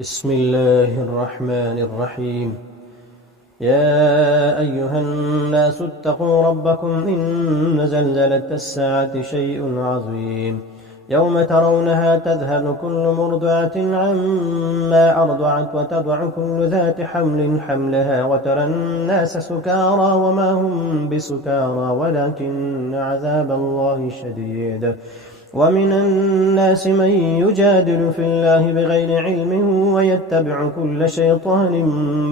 بسم الله الرحمن الرحيم. يا أيها الناس اتقوا ربكم إن زلزلة الساعة شيء عظيم. يوم ترونها تذهل كل مرضعة عما أرضعت وتضع كل ذات حمل حملها وترى الناس سكارى وما هم بسكارى ولكن عذاب الله شديد. ومن الناس من يجادل في الله بغير علم ويتبع كل شيطان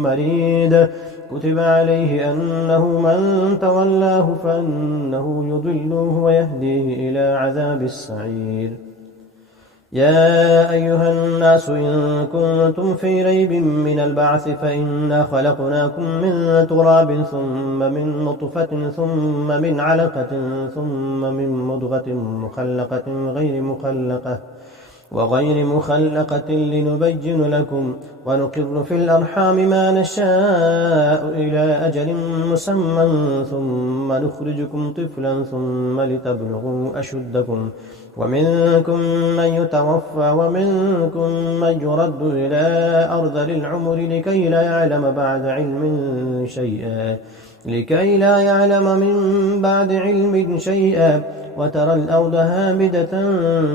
مريد. كتب عليه أنه من تولاه فأنه يضله ويهديه إلى عذاب السعير. يا أيها الناس إن كنتم في ريب من البعث فإنا خلقناكم من تراب ثم من نطفة ثم من علقة ثم من مضغة مخلقة وغير مخلقة لنبين لكم ونقر في الأرحام ما نشاء إلى أجل مسمى ثم نخرجكم طفلا ثم لتبلغوا أشدكم ومنكم من يتوفى ومنكم من يرد إلى أرذل العمر لكي لا يعلم من بعد علم شيئا وترى الأرض هامدة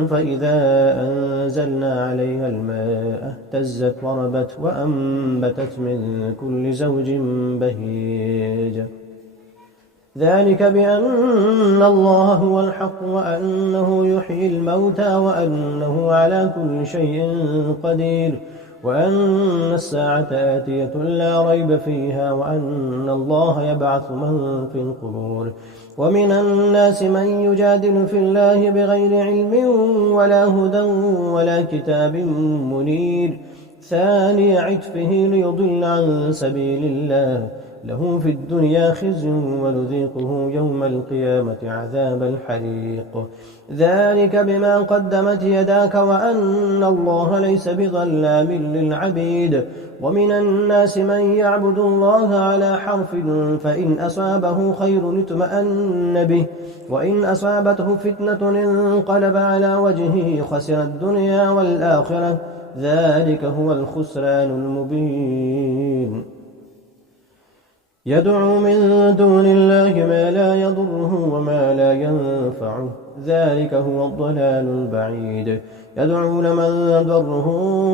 فإذا أنزلنا عليها الماء اهتزت وربت وأنبتت من كل زوج بهيج. ذلك بأن الله هو الحق وأنه يحيي الموتى وأنه على كل شيء قدير وأن الساعة آتية لا ريب فيها وأن الله يبعث من في القبور. ومن الناس من يجادل في الله بغير علم ولا هدى ولا كتاب منير. ثاني عطفه ليضل عن سبيل الله له في الدنيا خزي ونذيقه يوم القيامة عذاب الحريق. ذلك بما قدمت يداك وأن الله ليس بظلام للعبيد. ومن الناس من يعبد الله على حرف فإن أصابه خير اطمأن به وإن أصابته فتنة انقلب على وجهه خسر الدنيا والآخرة ذلك هو الخسران المبين. يدعو من دون الله ما لا يضره وما لا ينفعه ذلك هو الضلال البعيد. يدعو لمن ضره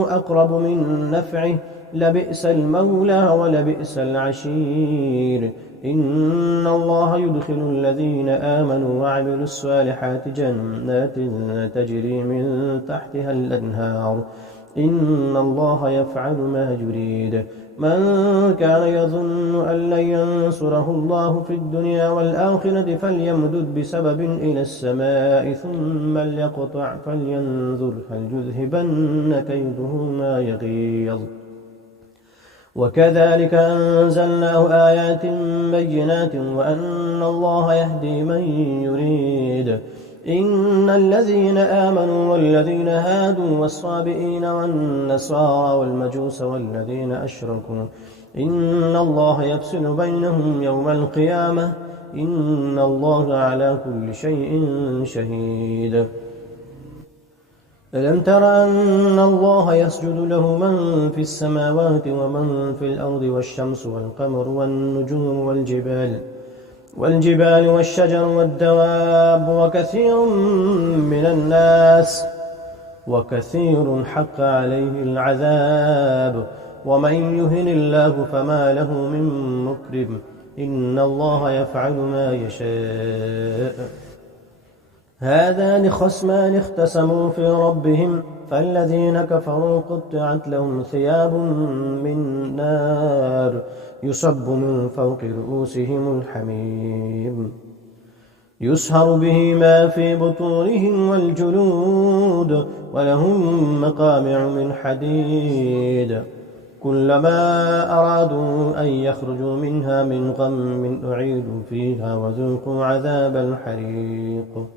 أقرب من نفعه لبئس المولى ولبئس العشير. إن الله يدخل الذين آمنوا وعملوا الصالحات جنات تجري من تحتها الأنهار إن الله يفعل ما يريد. من كان يظن أن لن ينصره الله في الدنيا والآخرة فليمدد بسبب إلى السماء ثم ليقطع فلينظر هل يذهبن كيده ما يغيظ. وكذلك أنزلناه آيات بينات وأن الله يهدي من يريد. إن الذين آمنوا والذين هادوا والصابئين والنصارى والمجوس والذين أشركوا إن الله يفصل بينهم يوم القيامة إن الله على كل شيء شهيد. ألم تر أن الله يسجد له من في السماوات ومن في الأرض والشمس والقمر والنجوم والجبال والشجر والدواب وكثير حق عليه العذاب ومن يهن الله فما له من مكرم إن الله يفعل ما يشاء. هذان خصمان اختصموا في ربهم فالذين كفروا قطعت لهم ثياب من نار يصب من فوق رؤوسهم الحميم يسهر به ما في بطونهم والجلود ولهم مقامع من حديد كلما أرادوا أن يخرجوا منها من غم أعيدوا فيها وذوقوا عذاب الحريق.